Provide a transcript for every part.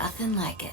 nothing like it.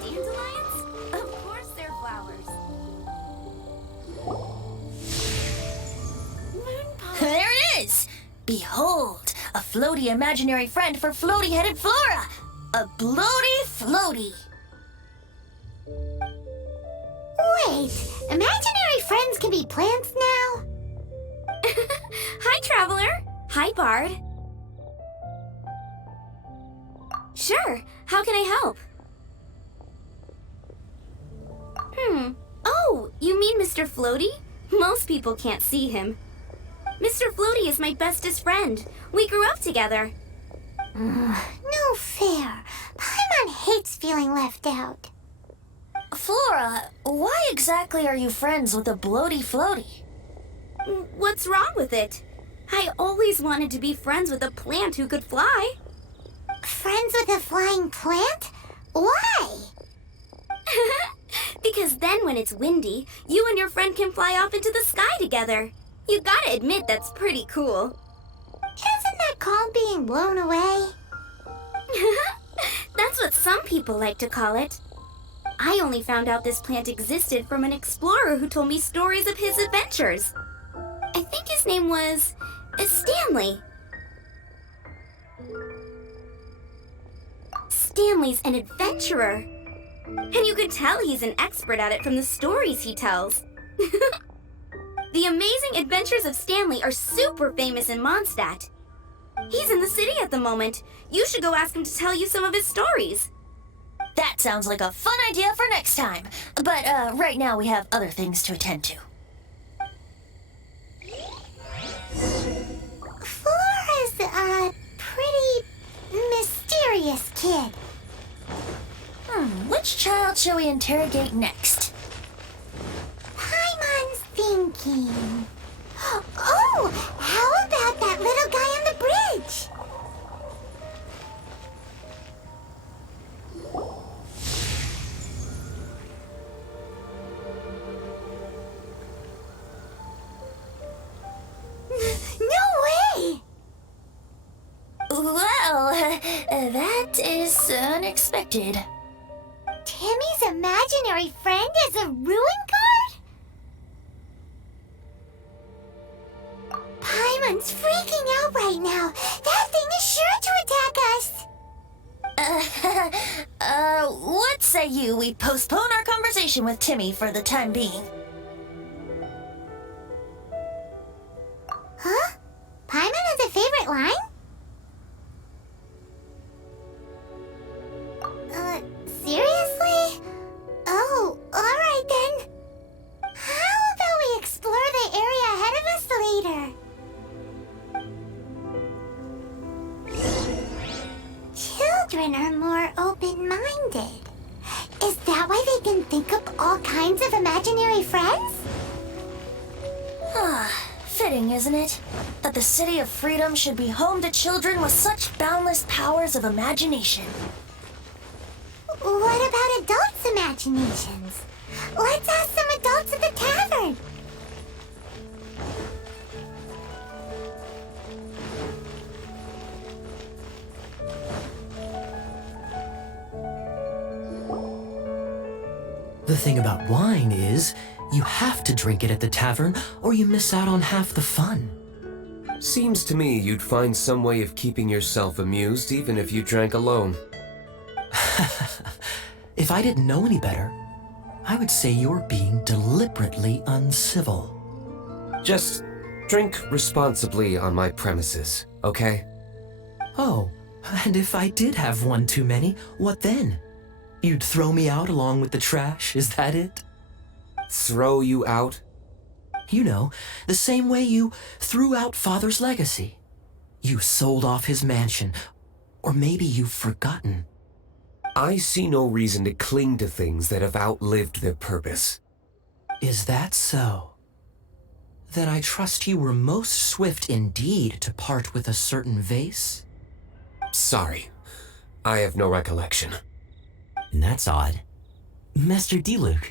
Dandelions? Of course they're flowers. There it is! Behold, a floaty imaginary friend for floaty-headed Flora! A bloaty floaty! Wait, imaginary friends can be plants now? Hi, Traveler. Hi, Bard. Sure, how can I help? Oh, you mean Mr. Floaty? Most people can't see him. Mr. Floaty is my bestest friend. We grew up together. No fair. Paimon hates feeling left out. Flora, why exactly are you friends with a bloaty floaty? What's wrong with it? I always wanted to be friends with a plant who could fly. Friends with a flying plant? Why? Because then when it's windy, you and your friend can fly off into the sky together. You gotta admit that's pretty cool. Isn't that called being blown away? That's what some people like to call it. I only found out this plant existed from an explorer who told me stories of his adventures. I think his name was Stanley. Stanley's an adventurer. And you can tell he's an expert at it from the stories he tells. The amazing adventures of Stanley are super famous in Mondstadt. He's in the city at the moment. You should go ask him to tell you some of his stories. That sounds like a fun idea for next time. But right now we have other things to attend to. Flora's a pretty mysterious kid. Which child shall we interrogate next? Paimon's thinking. Oh, how about that little guy on the bridge? No way! Well, that is unexpected. Timmy's imaginary friend is a ruin guard? Paimon's freaking out right now. That thing is sure to attack us. What say you we postpone our conversation with Timmy for the time being? Huh? Paimon has a favorite line? Seriously? Oh, alright then. How about we explore the area ahead of us later? Children are more open-minded. Is that why they can think up all kinds of imaginary friends? Fitting, isn't it? That the City of Freedom should be home to children with such boundless powers of imagination. What about adults' imaginations? Let's ask some adults at the tavern. The thing about wine is, you have to drink it at the tavern or you miss out on half the fun. Seems to me you'd find some way of keeping yourself amused even if you drank alone. If I didn't know any better, I would say you're being deliberately uncivil. Just drink responsibly on my premises, okay? Oh, and if I did have one too many, what then? You'd throw me out along with the trash, is that it? Throw you out? You know, the same way you threw out Father's legacy. You sold off his mansion, or maybe you've forgotten. I see no reason to cling to things that have outlived their purpose. Is that so? Then I trust you were most swift indeed to part with a certain vase? Sorry, I have no recollection. That's odd. Master Diluc,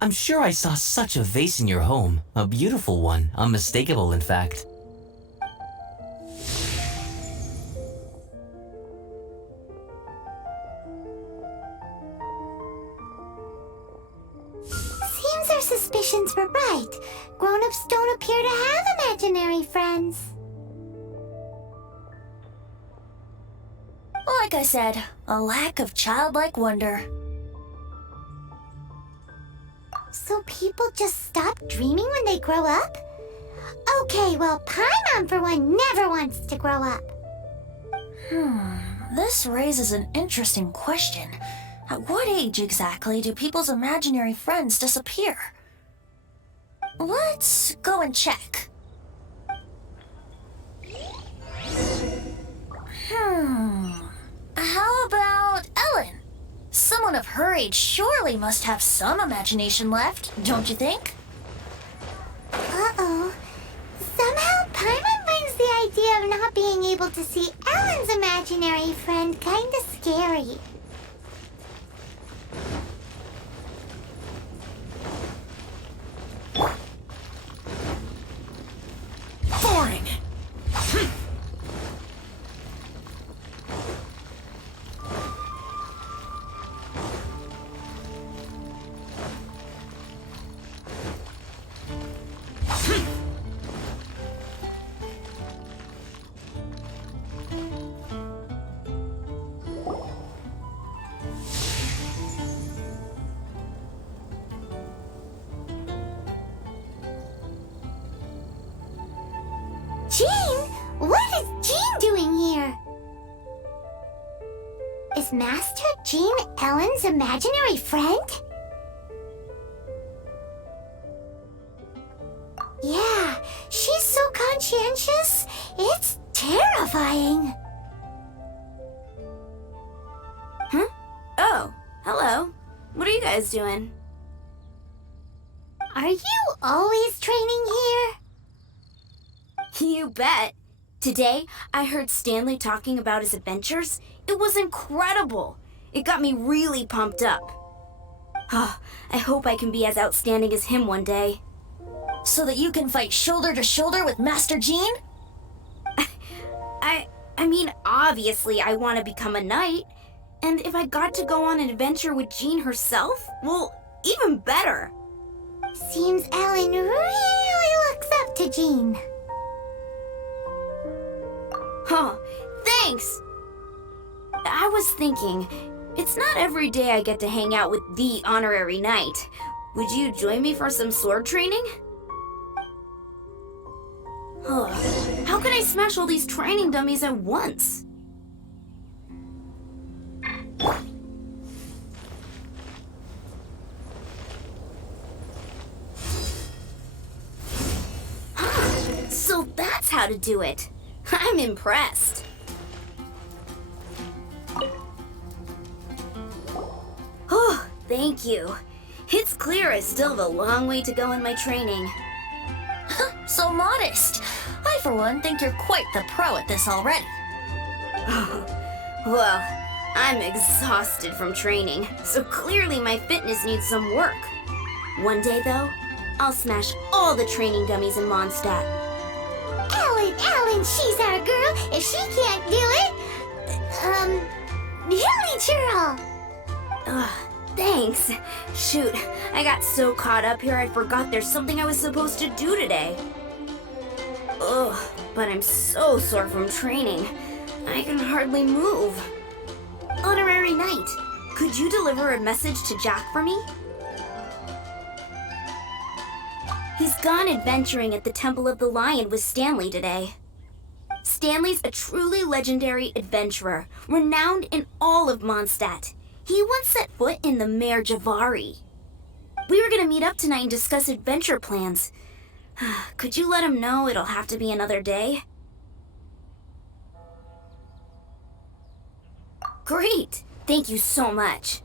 I'm sure I saw such a vase in your home. A beautiful one, unmistakable in fact. Seems our suspicions were right. Grown-ups don't appear to have imaginary friends. Like I said, a lack of childlike wonder. So people just stop dreaming when they grow up? Okay, well, Paimon for one never wants to grow up. This raises an interesting question. At what age exactly do people's imaginary friends disappear? Let's go and check. How about Ellen? Someone of her age surely must have some imagination left, don't you think? Uh-oh. Somehow Paimon finds the idea of not being able to see Ellen's imaginary friend kinda scary. Boring! Jean? What is Jean doing here? Is Master Jean Ellen's imaginary friend? Yeah, she's so conscientious. It's terrifying. Huh? Oh, hello. What are you guys doing? Are you always training here? You bet. Today, I heard Stanley talking about his adventures. It was incredible. It got me really pumped up. Oh, I hope I can be as outstanding as him one day. So that you can fight shoulder to shoulder with Master Jean? I mean, obviously I want to become a knight. And if I got to go on an adventure with Jean herself, well, even better. Seems Ellen really looks up to Jean. Huh, thanks! I was thinking, it's not every day I get to hang out with the honorary knight. Would you join me for some sword training? How can I smash all these training dummies at once? So that's how to do it. I'm impressed. Oh, thank you. It's clear I still have a long way to go in my training. So modest. I, for one, think you're quite the pro at this already. Well, I'm exhausted from training, so clearly my fitness needs some work. One day, though, I'll smash all the training dummies in Mondstadt. Ellen, she's our girl. If she can't do it, Hilly Churl. Thanks. Shoot, I got so caught up here I forgot there's something I was supposed to do today. Ugh, but I'm so sore from training. I can hardly move. Honorary Knight, could you deliver a message to Jack for me? He's gone adventuring at the Temple of the Lion with Stanley today. Stanley's a truly legendary adventurer, renowned in all of Mondstadt. He once set foot in the Mare Javari. We were gonna meet up tonight and discuss adventure plans. Could you let him know it'll have to be another day? Great! Thank you so much.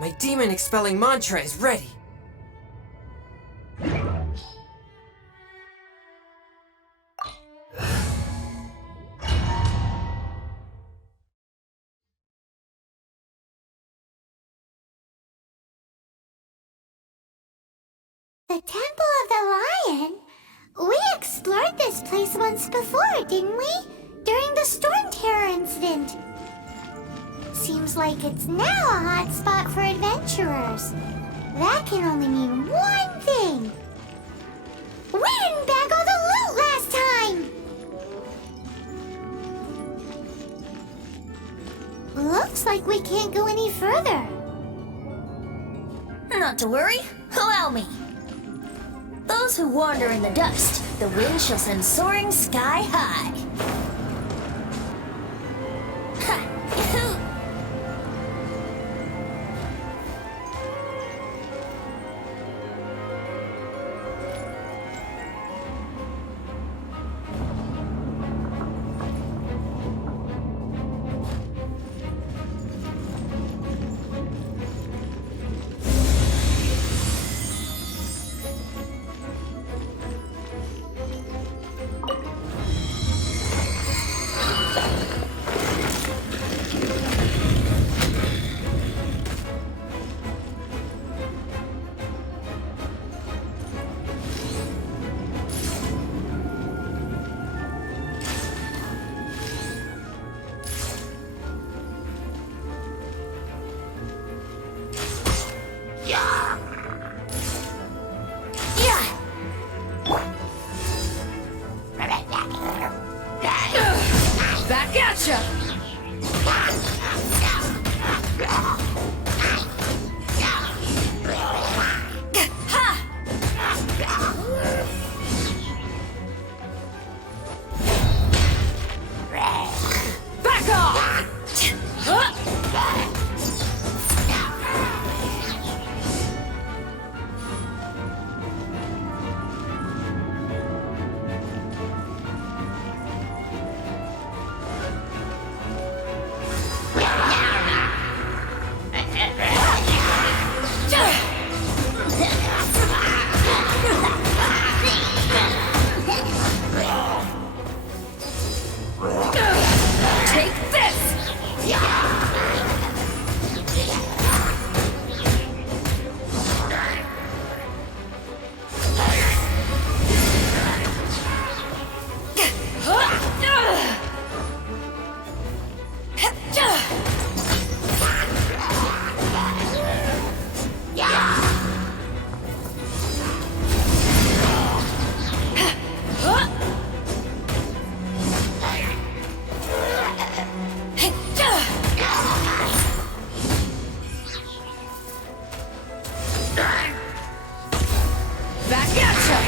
My demon-expelling mantra is ready. The Temple of the Lion? We explored this place once before, didn't we? During the Storm Terror incident. Seems like it's now a hot spot for adventurers. That can only mean one thing. We didn't bag all the loot last time! Looks like we can't go any further. Not to worry. Allow me. Those who wander in the dust, the wind shall send soaring sky high. Ha! Yahoo! Back at ya! Back off! Take this! Back at ya!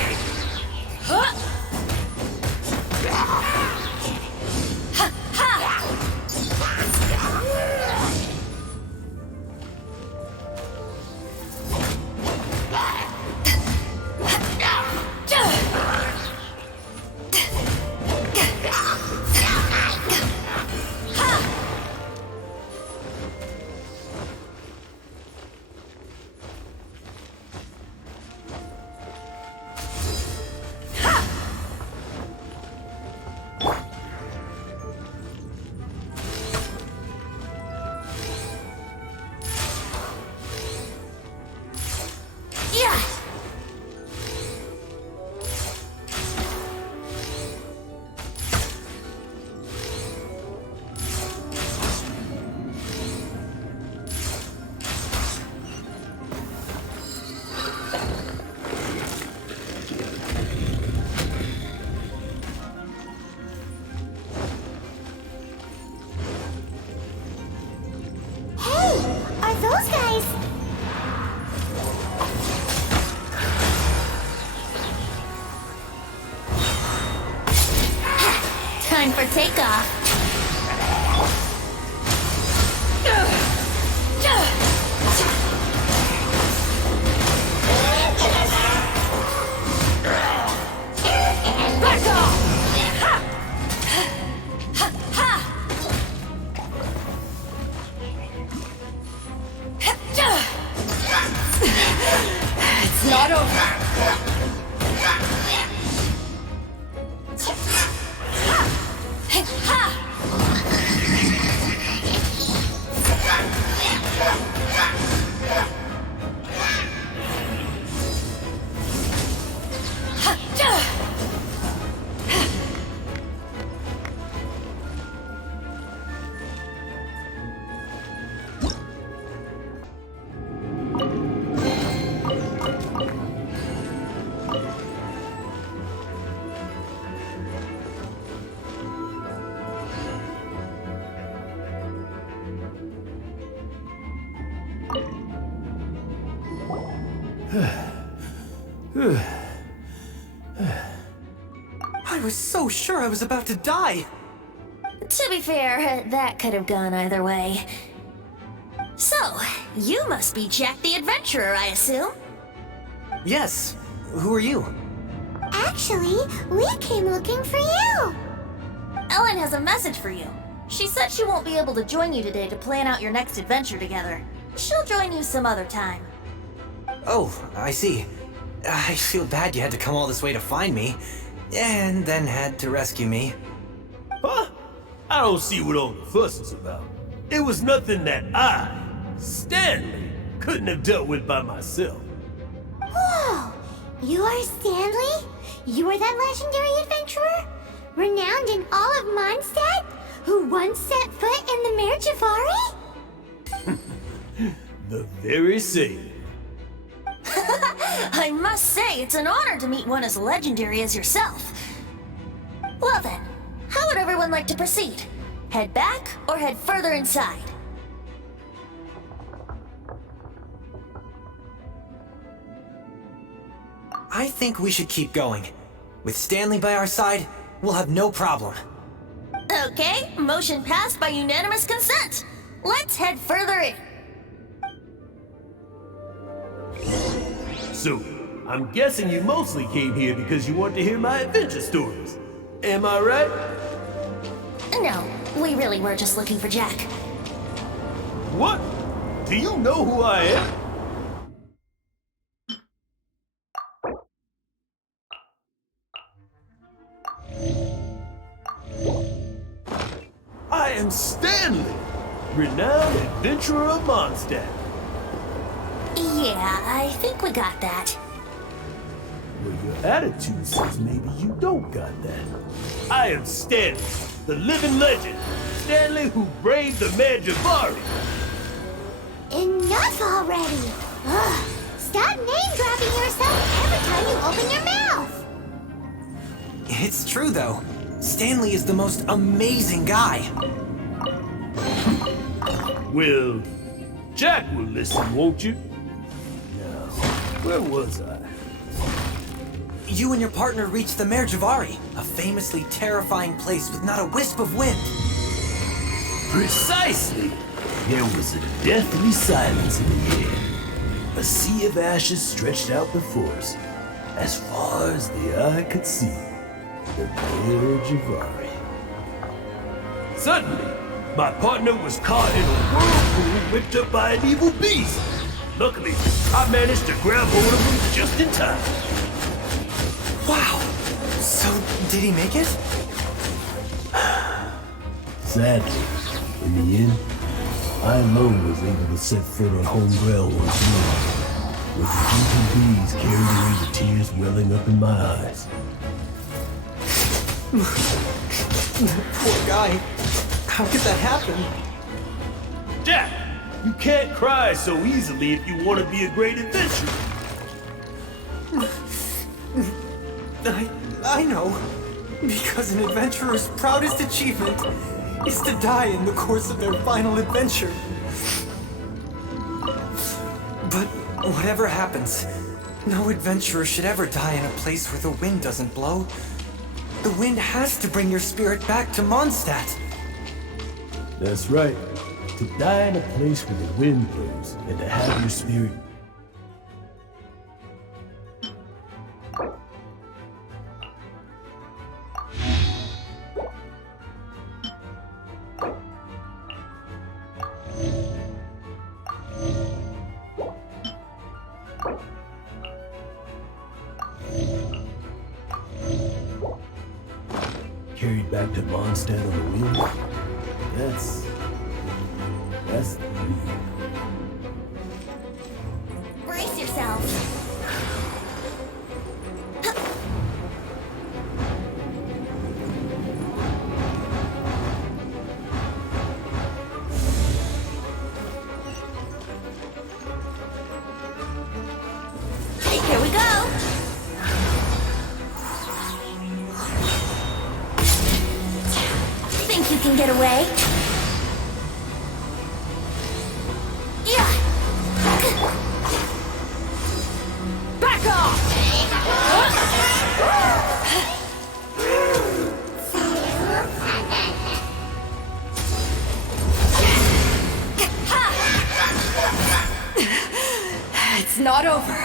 for takeoff. Back off! It's not over. I was so sure I was about to die. To be fair, that could have gone either way. So, you must be Jack the Adventurer, I assume? Yes. Who are you? Actually, we came looking for you. Ellen has a message for you. She said she won't be able to join you today to plan out your next adventure together. She'll join you some other time. Oh, I see. I feel bad you had to come all this way to find me, and then had to rescue me. Huh? I don't see what all the fuss is about. It was nothing that I, Stanley, couldn't have dealt with by myself. Whoa! You are Stanley? You are that legendary adventurer? Renowned in all of Mondstadt? Who once set foot in the Mare Javari? The very same. I must say, it's an honor to meet one as legendary as yourself. Well then, how would everyone like to proceed? Head back or head further inside? I think we should keep going. With Stanley by our side, we'll have no problem. Okay, motion passed by unanimous consent. Let's head further in. So, I'm guessing you mostly came here because you want to hear my adventure stories. Am I right? No, we really were just looking for Jack. What? Do you know who I am? I am Stanley, renowned adventurer of Mondstadt. Yeah, I think we got that. Well, your attitude says maybe you don't got that. I am Stanley, the living legend. Stanley who braved the Mare Javari. Enough already! Ugh. Stop name-dropping yourself every time you open your mouth! It's true, though. Stanley is the most amazing guy. Well, Jack will listen, won't you? Now, where was I? You and your partner reached the Mare Javari, a famously terrifying place with not a wisp of wind. Precisely! There was a deathly silence in the air. A sea of ashes stretched out before us, as far as the eye could see. The Mare Javari. Suddenly, my partner was caught in a whirlpool whipped up by an evil beast. Luckily, I managed to grab hold of him just in time. Wow! So, did he make it? Sadly, in the end, I alone was able to set foot on home ground once more, with the creeping bees carrying away the tears welling up in my eyes. Poor guy. How could that happen? Jack, you can't cry so easily if you want to be a great adventurer. I know. Because an adventurer's proudest achievement is to die in the course of their final adventure. But whatever happens, no adventurer should ever die in a place where the wind doesn't blow. The wind has to bring your spirit back to Mondstadt. That's right. To die in a place where the wind blows and to have your spirit. Carried back to Mondstadt on the wind. That's the dream. Brace yourself. Here we go. Think you can get away? Yeah. Back off! It's not over.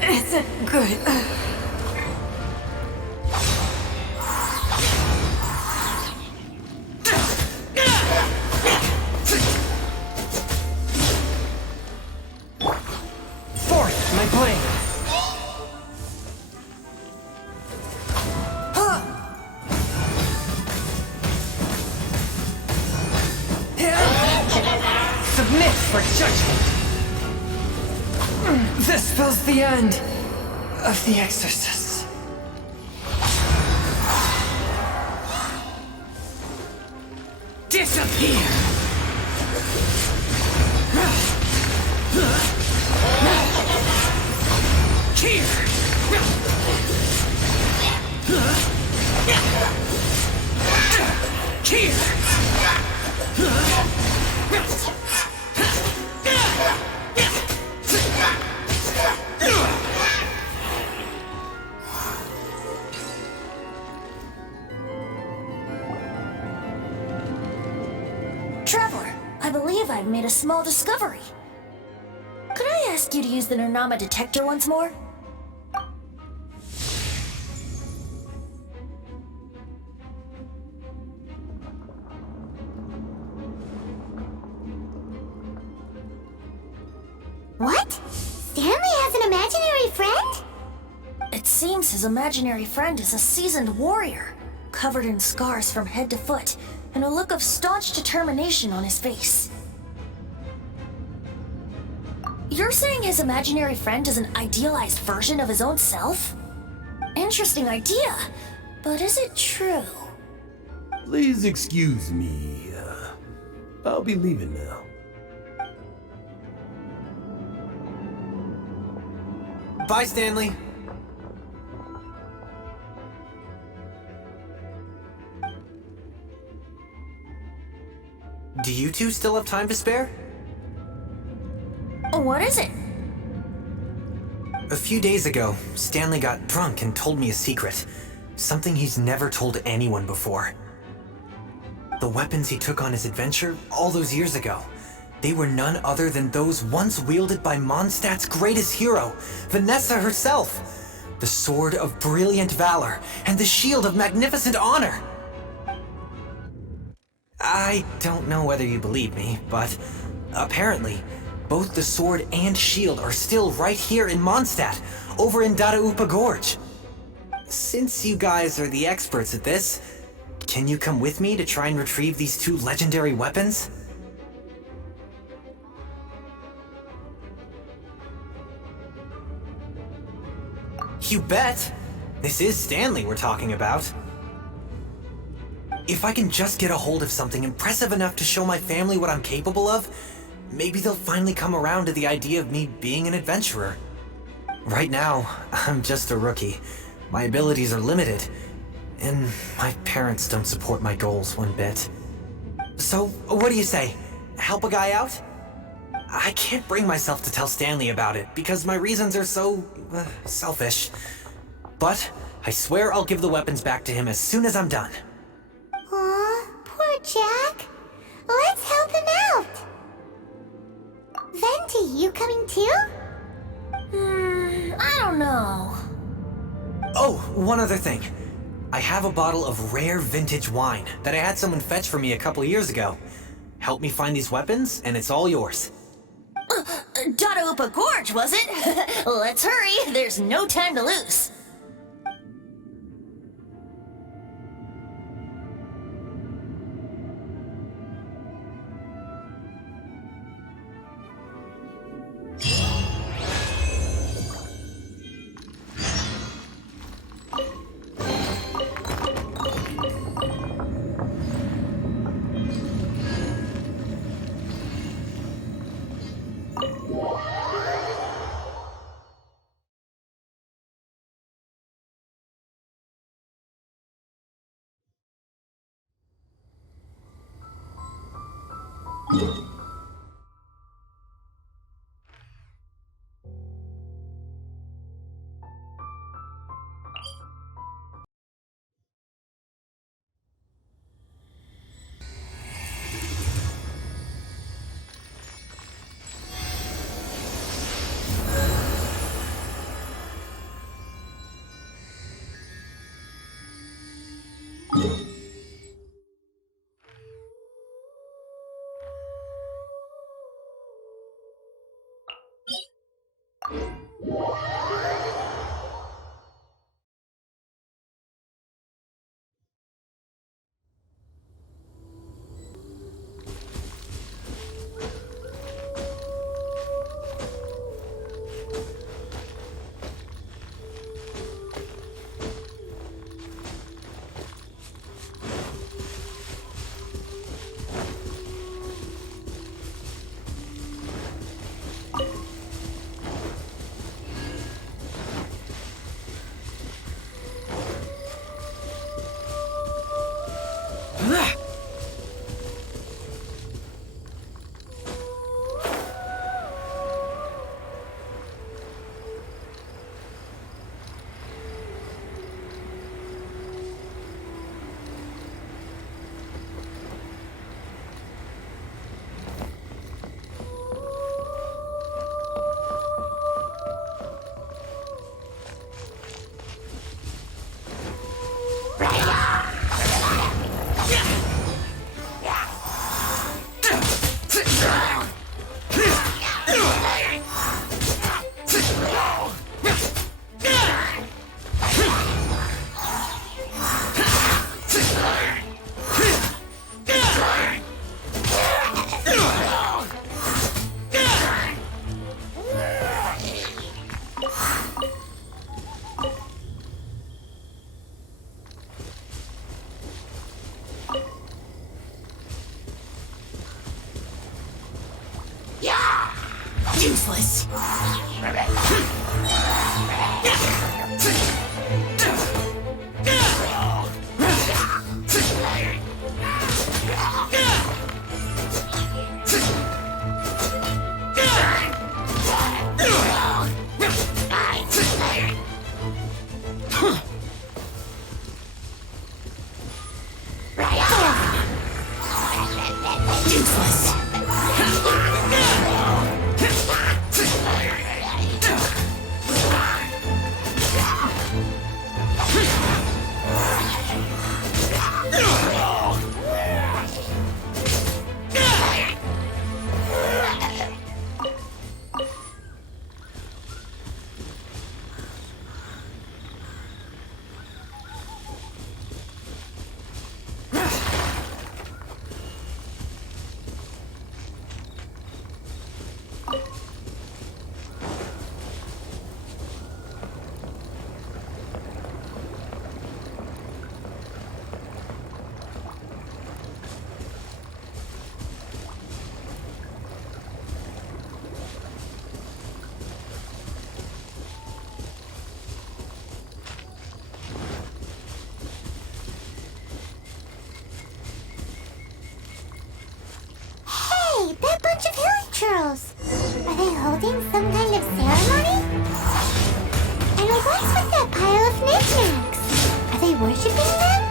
This isn't good. Fourth, my plane. Submit for judgment. This spells the end of the exorcists. Disappear! Here! Here! Traveler, I believe I've made a small discovery. Could I ask you to use the Nernama detector once more? What? Stanley has an imaginary friend? It seems his imaginary friend is a seasoned warrior, covered in scars from head to foot, and a look of staunch determination on his face. You're saying his imaginary friend is an idealized version of his own self? Interesting idea, but is it true? Please excuse me. I'll be leaving now. Bye, Stanley. Do you two still have time to spare? What is it? A few days ago, Stanley got drunk and told me a secret. Something he's never told anyone before. The weapons he took on his adventure all those years ago, they were none other than those once wielded by Mondstadt's greatest hero, Vanessa herself. The sword of brilliant valor and the shield of magnificent honor. I don't know whether you believe me, but apparently, both the sword and shield are still right here in Mondstadt, over in Dadaupa Gorge. Since you guys are the experts at this, can you come with me to try and retrieve these two legendary weapons? You bet! This is Stanley we're talking about. If I can just get a hold of something impressive enough to show my family what I'm capable of, maybe they'll finally come around to the idea of me being an adventurer. Right now, I'm just a rookie. My abilities are limited, and my parents don't support my goals one bit. So, what do you say? Help a guy out? I can't bring myself to tell Stanley about it because my reasons are so selfish. But I swear I'll give the weapons back to him as soon as I'm done. Aw, poor Jack. Let's help him out. Venti, you coming too? I don't know. Oh, one other thing. I have a bottle of rare vintage wine that I had someone fetch for me a couple years ago. Help me find these weapons, and it's all yours. Dada Gorge, was it? Let's hurry, there's no time to lose. Useless. Useless. holding some kind of ceremony? And what's with that pile of knickknacks? Are they worshipping them?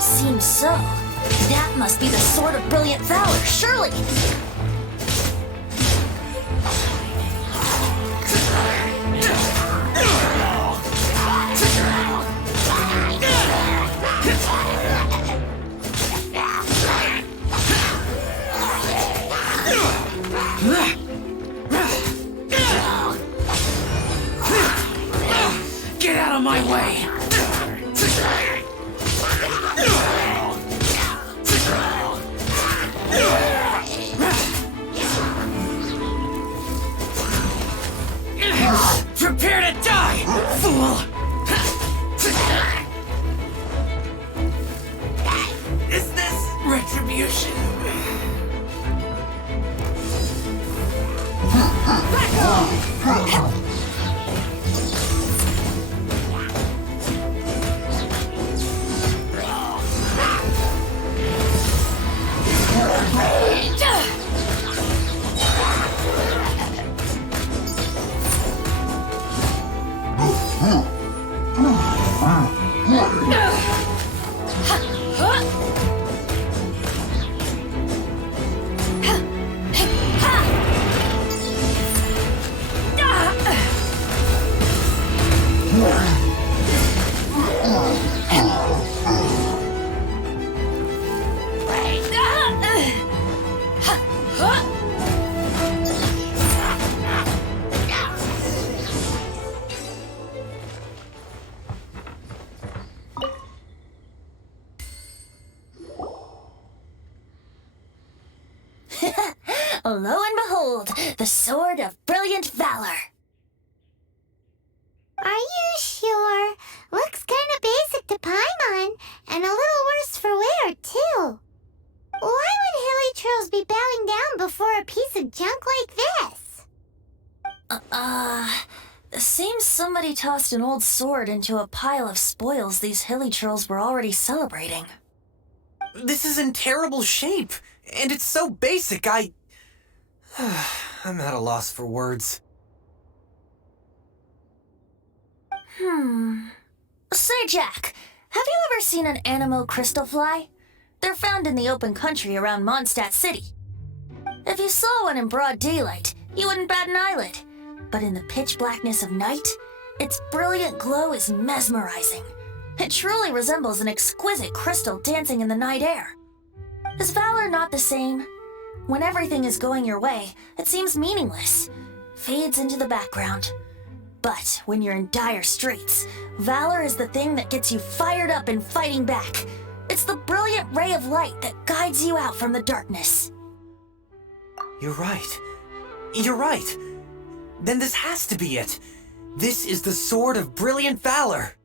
Seems so. That must be the Sword of Brilliant Valor, surely! Get out of my way! Prepare to die, fool! Is this retribution? Back off! Lo and behold, the Sword of Brilliant Valor. Are you sure? Looks kinda basic to Paimon, and a little worse for wear, too. Why would Hilly Trolls be bowing down before a piece of junk like this? Seems somebody tossed an old sword into a pile of spoils these hilly trolls were already celebrating. This is in terrible shape, and it's so basic, I'm at a loss for words. Say, Jack, have you ever seen an Anemo crystal fly? They're found in the open country around Mondstadt City. If you saw one in broad daylight, you wouldn't bat an eyelid. But in the pitch blackness of night, its brilliant glow is mesmerizing. It truly resembles an exquisite crystal dancing in the night air. Is valor not the same? When everything is going your way, it seems meaningless, fades into the background. But when you're in dire straits, valor is the thing that gets you fired up and fighting back. It's the brilliant ray of light that guides you out from the darkness. You're right. You're right. Then this has to be it. This is the Sword of Brilliant Valor.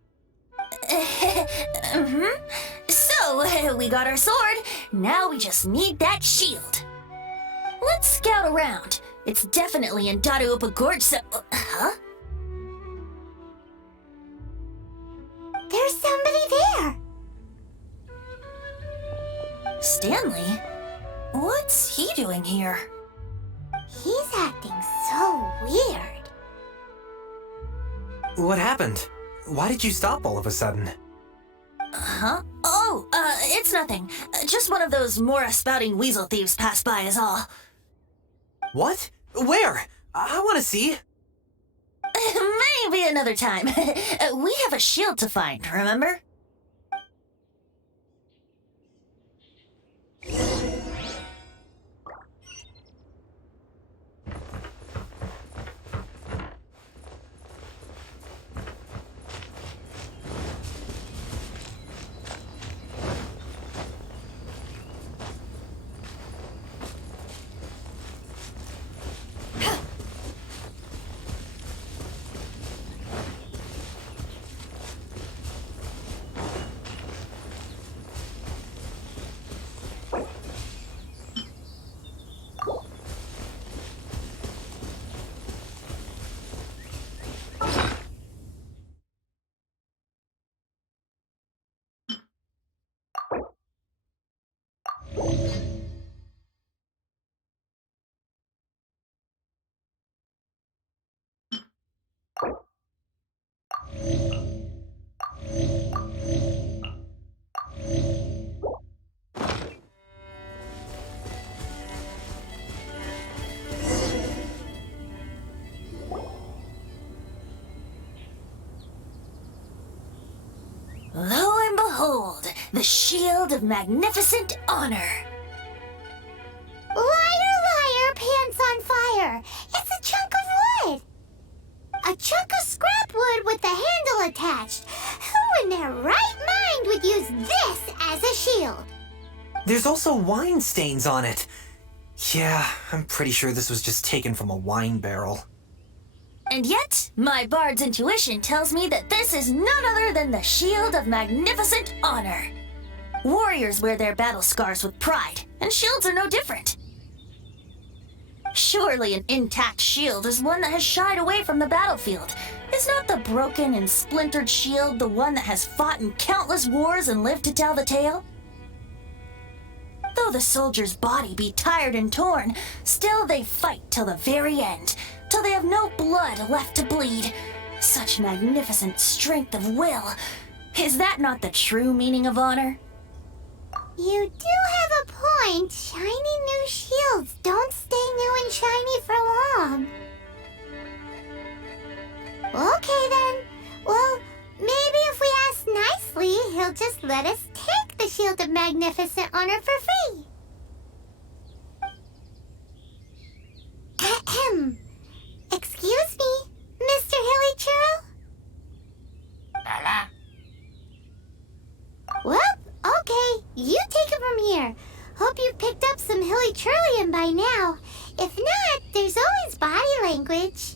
So, we got our sword. Now we just need that shield. Let's scout around. It's definitely in Dadaupa Gorge, so... Huh? There's somebody there. Stanley? What's he doing here? He's acting so weird. What happened? Why did you stop all of a sudden? Huh? Oh, it's nothing. Just one of those Mora spouting weasel thieves passed by is all. What? Where? I want to see. Maybe another time. We have a shield to find, remember? Behold, the shield of magnificent honor. Liar, liar, pants on fire. It's a chunk of wood. A chunk of scrap wood with the handle attached. Who in their right mind would use this as a shield? There's also wine stains on it. Yeah, I'm pretty sure this was just taken from a wine barrel. And yet, my bard's intuition tells me that this is none other than the shield of magnificent honor. Warriors wear their battle scars with pride, and shields are no different. Surely an intact shield is one that has shied away from the battlefield. Is not the broken and splintered shield the one that has fought in countless wars and lived to tell the tale? Though the soldier's body be tired and torn, still they fight till the very end, till they have no blood left to bleed. Such magnificent strength of will. Is that not the true meaning of honor? You do have a point. Shiny new shields don't stay new and shiny for long. Okay then. Well, maybe if we ask nicely, he'll just let us take the Shield of Magnificent Honor for free. Ahem. Excuse me, Mr. Hilly Churl? Well, okay, you take it from here. Hope you've picked up some Hilly Churlian by now. If not, there's always body language.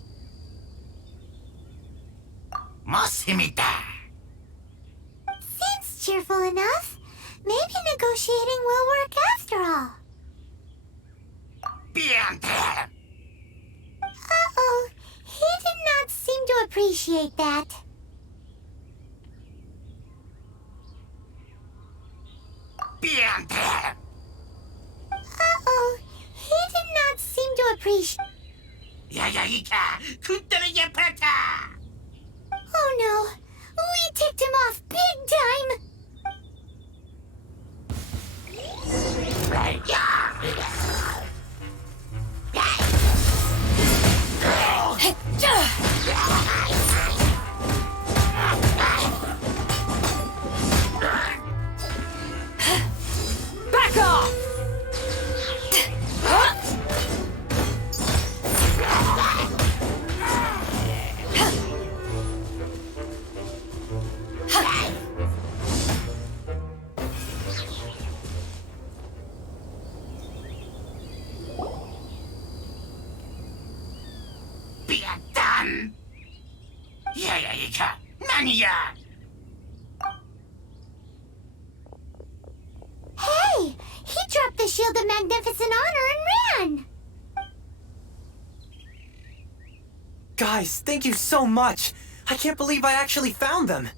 Seems cheerful enough. Maybe negotiating will work after all. Uh-oh, he did not seem to appreciate that. Uh-oh, he did not seem to appreciate... Oh no, we ticked him off big time! Back off! Hey, he dropped the Shield of Magnificent Honor and ran! Guys, thank you so much! I can't believe I actually found them!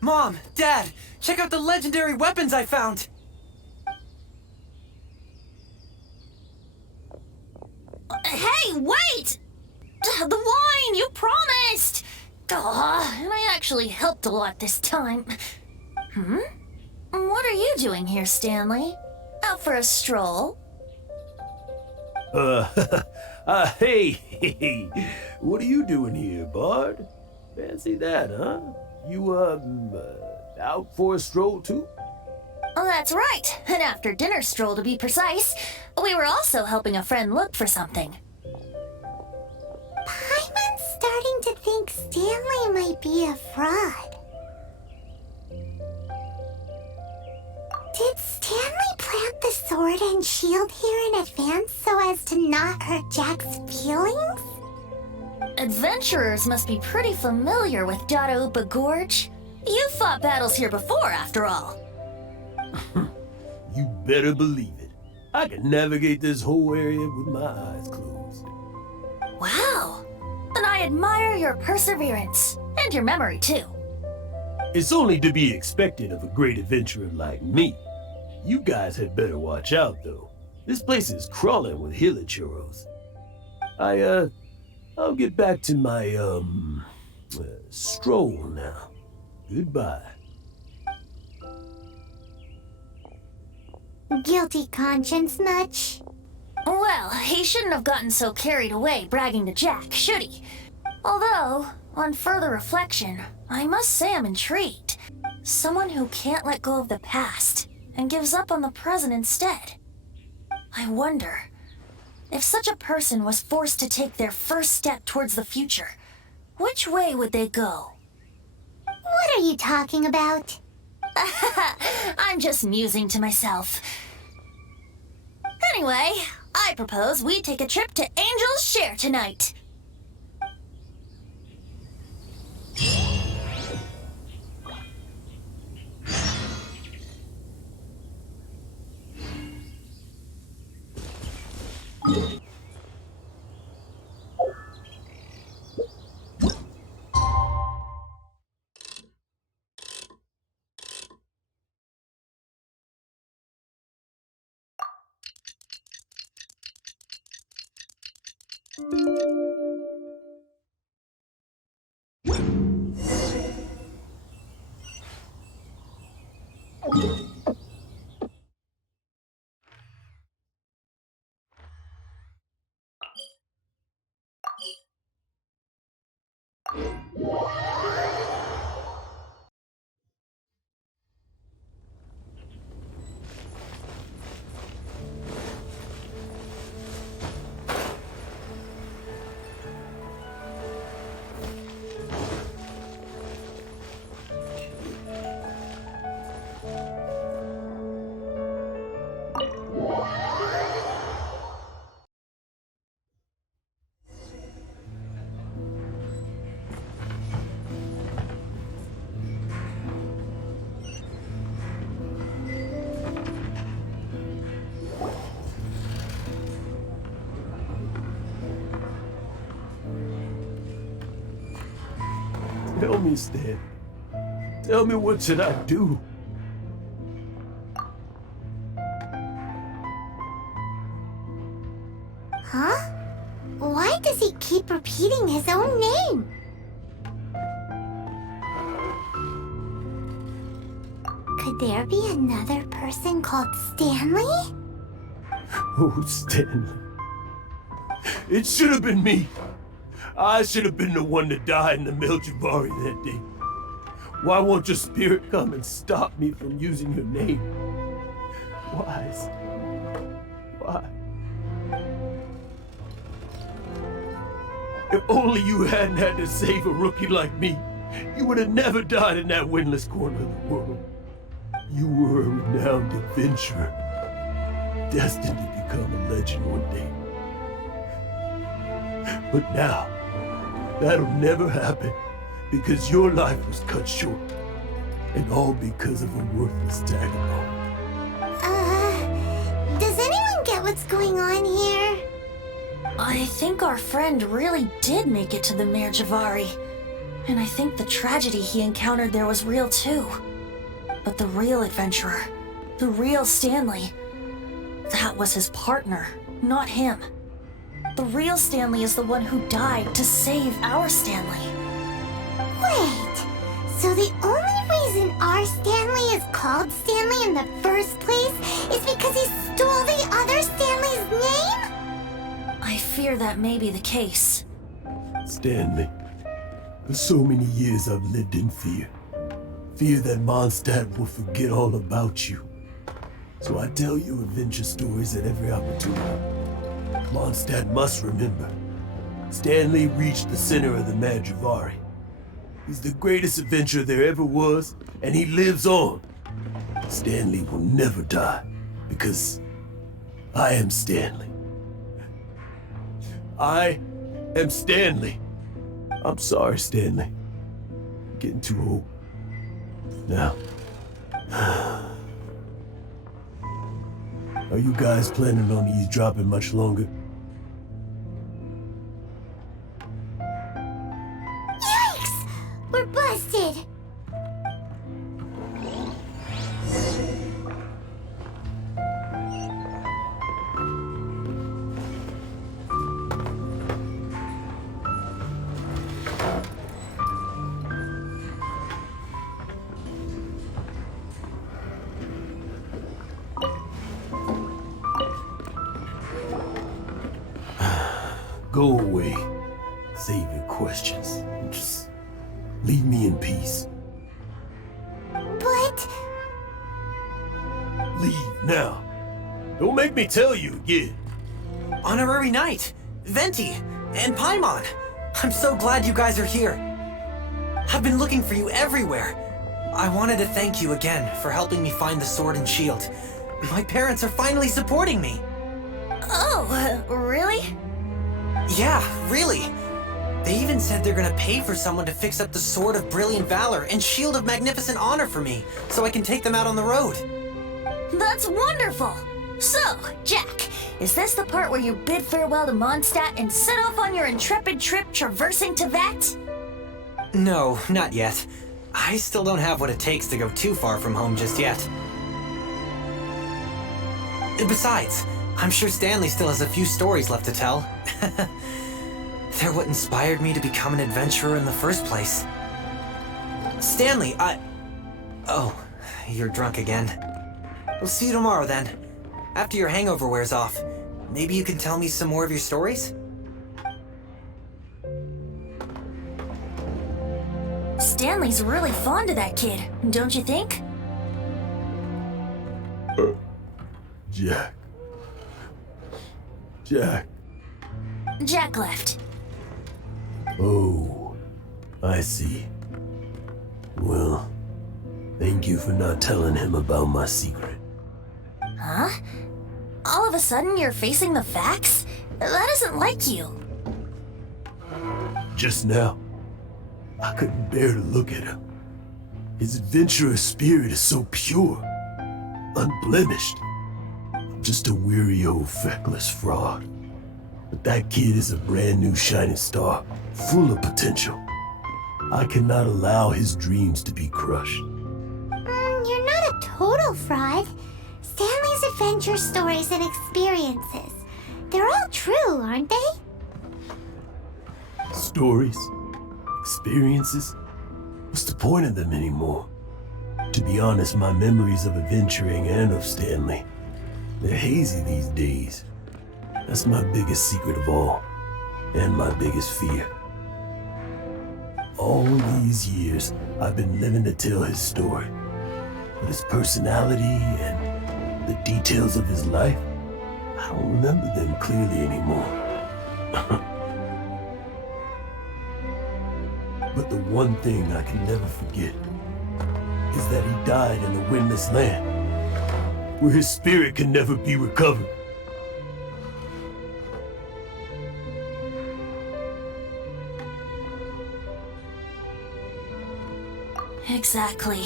Mom, Dad, check out the legendary weapons I found! Hey, wait! The wine, you promised! And I actually helped a lot this time. What are you doing here, Stanley? Out for a stroll? Hey, what are you doing here, Bard? Fancy that, huh? You, out for a stroll too? Oh, that's right. An after-dinner stroll, to be precise. We were also helping a friend look for something. Paimon's starting to think Stanley might be a fraud. Did Stanley plant the sword and shield here in advance so as to not hurt Jack's feelings? Adventurers must be pretty familiar with Dadaupa Gorge. You fought battles here before, after all. You better believe it. I can navigate this whole area with my eyes closed. Wow. And I admire your perseverance. And your memory, too. It's only to be expected of a great adventurer like me. You guys had better watch out, though. This place is crawling with hilichurros. I'll get back to my, stroll now. Goodbye. Guilty conscience much? Well, he shouldn't have gotten so carried away bragging to Jack, should he? Although, on further reflection, I must say I'm intrigued. Someone who can't let go of the past and gives up on the present instead. I wonder, if such a person was forced to take their first step towards the future, which way would they go? What are you talking about? I'm just musing to myself. Anyway, I propose we take a trip to Angel's Share tonight. Tell me, Stan. Tell me, what should I do? Huh? Why does he keep repeating his own name? Could there be another person called Stanley? Oh, Stanley. It should have been me. I should have been the one to die in the Melchivari that day. Why won't your spirit come and stop me from using your name? Why? Why? If only you hadn't had to save a rookie like me, you would have never died in that windless corner of the world. You were a renowned adventurer, destined to become a legend one day. But now, that'll never happen because your life was cut short, and all because of a worthless tag-along. Does anyone get what's going on here? I think our friend really did make it to the Merjavari, and I think the tragedy he encountered there was real too. But the real adventurer, the real Stanley, that was his partner, not him. The real Stanley is the one who died to save our Stanley. Wait, so the only reason our Stanley is called Stanley in the first place is because he stole the other Stanley's name? I fear that may be the case. Stanley, for so many years I've lived in fear. Fear that Mondstadt will forget all about you. So I tell you adventure stories at every opportunity. Mondstadt must remember. Stanley reached the center of the Madrivari. He's the greatest adventurer there ever was, and he lives on. Stanley will never die, because I am Stanley. I am Stanley. I'm sorry, Stanley. I'm getting too old. Now, are you guys planning on eavesdropping much longer? Yikes! We're busted! Go away. Save your questions. Just leave me in peace. now? Don't make me tell you again. Honorary Knight, Venti, and Paimon. I'm so glad you guys are here. I've been looking for you everywhere. I wanted to thank you again for helping me find the sword and shield. My parents are finally supporting me. Oh, really? Yeah, really. They even said they're gonna pay for someone to fix up the Sword of Brilliant Valor and Shield of Magnificent Honor for me, so I can take them out on the road. That's wonderful! So, Jack, is this the part where you bid farewell to Mondstadt and set off on your intrepid trip traversing Teyvat? No, not yet. I still don't have what it takes to go too far from home just yet. Besides, I'm sure Stanley still has a few stories left to tell. They're what inspired me to become an adventurer in the first place. Stanley, Oh, you're drunk again. We'll see you tomorrow then. After your hangover wears off. Maybe you can tell me some more of your stories? Stanley's really fond of that kid, don't you think? Jack. Jack. Jack left. Oh, I see. Well, thank you for not telling him about my secret. Huh? All of a sudden you're facing the facts? That isn't like you. Just now, I couldn't bear to look at him. His adventurous spirit is so pure, unblemished. I'm just a weary old feckless fraud. But that kid is a brand new shining star, full of potential. I cannot allow his dreams to be crushed. You're not a total fraud. Stanley's adventure stories and experiences. They're all true, aren't they? Stories? Experiences? What's the point of them anymore? To be honest, my memories of adventuring and of Stanley, they're hazy these days. That's my biggest secret of all, and my biggest fear. All these years, I've been living to tell his story. But his personality and the details of his life, I don't remember them clearly anymore. But the one thing I can never forget is that he died in a windless land, where his spirit can never be recovered. Exactly.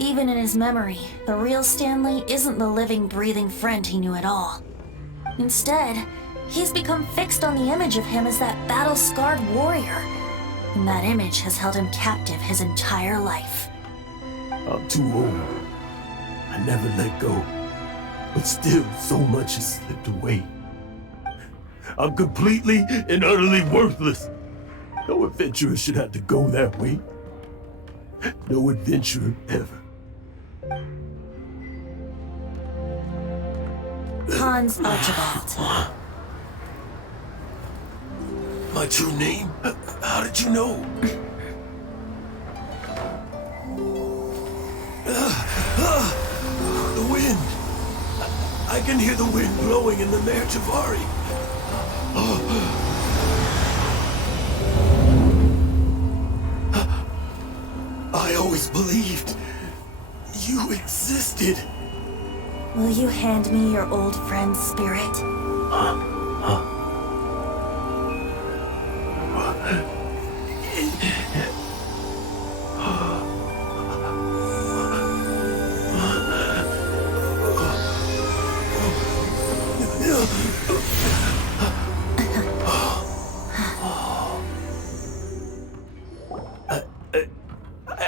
Even in his memory, the real Stanley isn't the living, breathing friend he knew at all. Instead, he's become fixed on the image of him as that battle-scarred warrior. And that image has held him captive his entire life. I'm too old. I never let go. But still, so much has slipped away. I'm completely and utterly worthless. No adventurer should have to go that way. No adventurer ever. Hans Archibald. My true name? How did you know? The wind. I can hear the wind blowing in the Mare Javari. I always believed you existed. Will you hand me your old friend's spirit?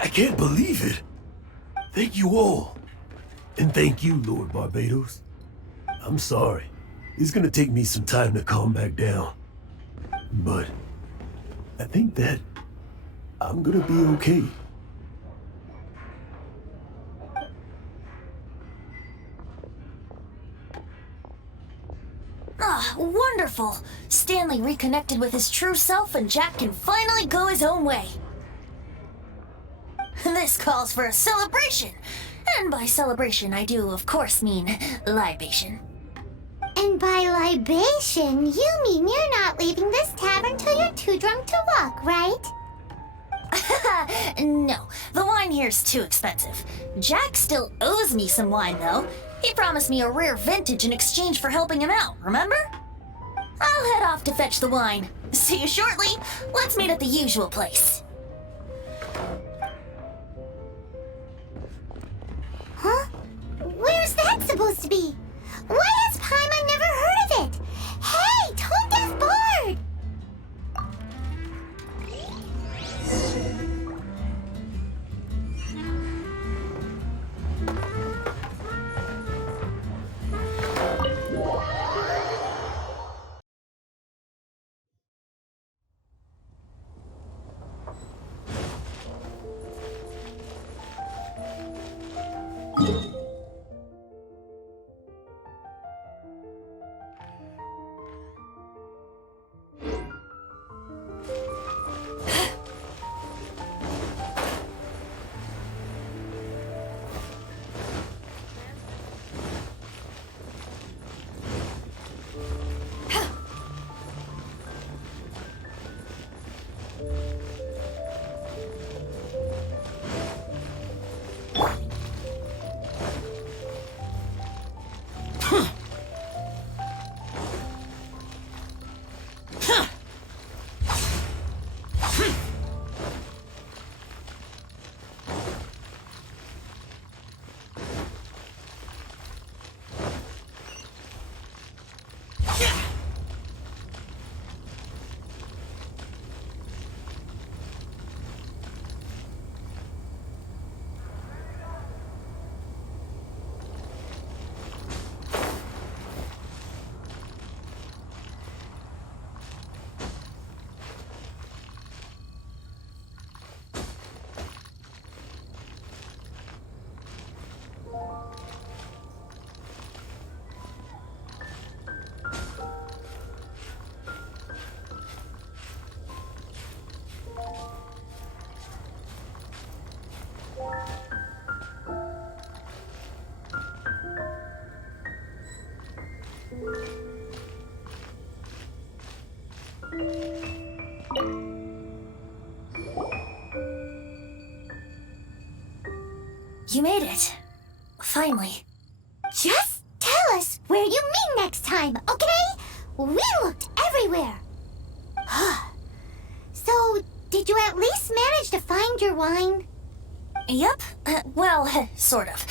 I can't believe it. Thank you all. And thank you, Lord Barbados. I'm sorry. It's gonna take me some time to calm back down. But I think that I'm gonna be okay. Ah, wonderful! Stanley reconnected with his true self and Jack can finally go his own way. This calls for a celebration! And by celebration, I do, of course, mean libation. And by libation, you mean you're not leaving this tavern till you're too drunk to walk, right? No, the wine here's too expensive. Jack still owes me some wine, though. He promised me a rare vintage in exchange for helping him out, remember? I'll head off to fetch the wine. See you shortly. Let's meet at the usual place. Huh? Where's that supposed to be? Why has Paimon never heard of it? Hey, Tone Deaf Bard! You made it. Finally. Just tell us where you meet next time, okay? We looked everywhere. So, did you at least manage to find your wine? Yep. Well, sort of.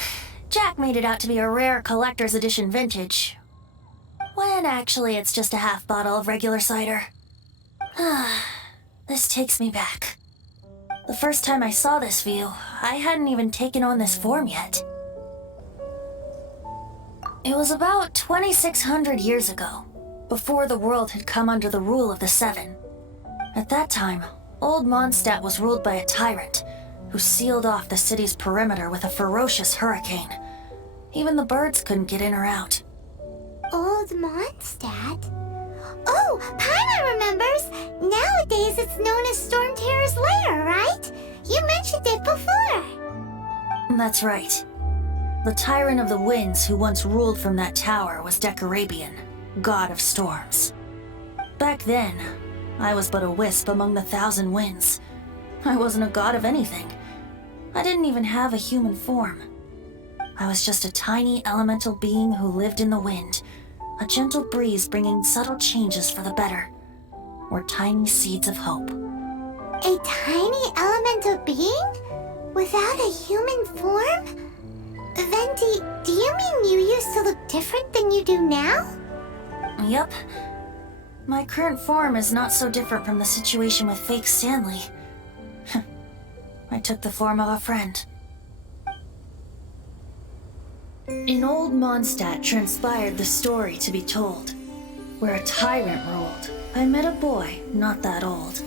Jack made it out to be a rare collector's edition vintage. When actually it's just a half bottle of regular cider. This takes me back. The first time I saw this view, I hadn't even taken on this form yet. It was about 2,600 years ago, before the world had come under the rule of the Seven. At that time, old Mondstadt was ruled by a tyrant who sealed off the city's perimeter with a ferocious hurricane. Even the birds couldn't get in or out. Old Mondstadt? Oh, Paimon remembers! Nowadays it's known as Storm Terror's lair, right? You mentioned it before. That's right. The tyrant of the winds who once ruled from that tower was Decarabian, god of storms. Back then, I was but a wisp among the thousand winds. I wasn't a god of anything. I didn't even have a human form. I was just a tiny elemental being who lived in the wind, a gentle breeze bringing subtle changes for the better, or tiny seeds of hope. A tiny elemental being? Without a human form? Venti, do you mean you used to look different than you do now? Yup. My current form is not so different from the situation with fake Stanley. I took the form of a friend. In old Mondstadt transpired the story to be told. Where a tyrant ruled, I met a boy not that old.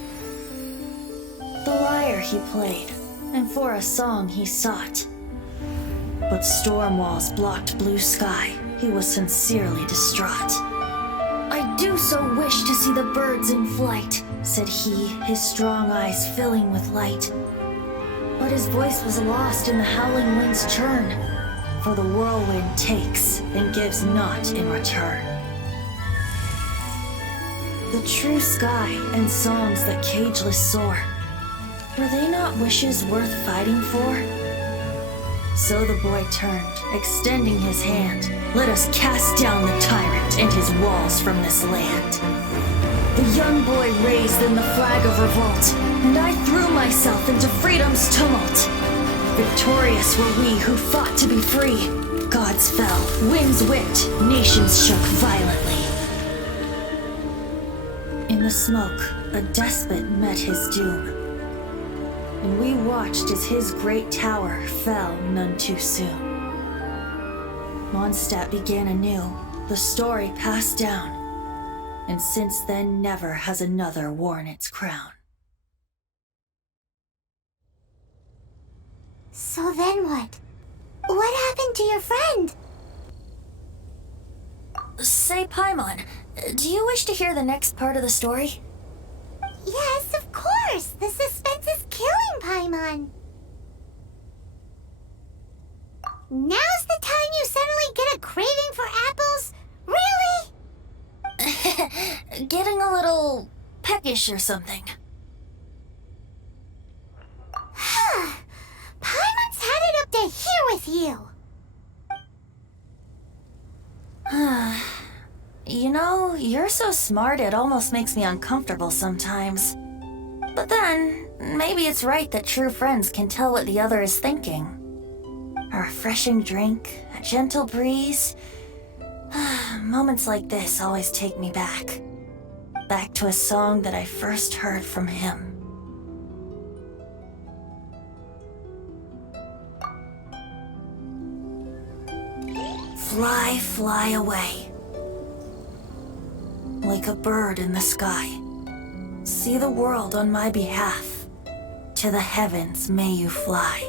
The lyre he played, and for a song he sought. But storm walls blocked blue sky, he was sincerely distraught. I do so wish to see the birds in flight, said he, his strong eyes filling with light. But his voice was lost in the howling wind's churn, for the whirlwind takes and gives not in return. The true sky and songs that cageless soar, were they not wishes worth fighting for? So the boy turned, extending his hand. Let us cast down the tyrant and his walls from this land. The young boy raised then the flag of revolt, and I threw myself into freedom's tumult. Victorious were we who fought to be free. Gods fell, winds whipped, nations shook violently. In the smoke, a despot met his doom, and we watched as his great tower fell none too soon. Mondstadt began anew, the story passed down, and since then never has another worn its crown. So then what? What happened to your friend? Say, Paimon, do you wish to hear the next part of the story? Yes, of course! The suspense is killing, Paimon! Now's the time you suddenly get a craving for apples? Really? Getting a little peckish or something. Paimon's had it up to here with you! You know, you're so smart it almost makes me uncomfortable sometimes. But then, maybe it's right that true friends can tell what the other is thinking. A refreshing drink, a gentle breeze. Moments like this always take me back. Back to a song that I first heard from him. Fly, fly away. Like a bird in the sky. See the world on my behalf. To the heavens may you fly.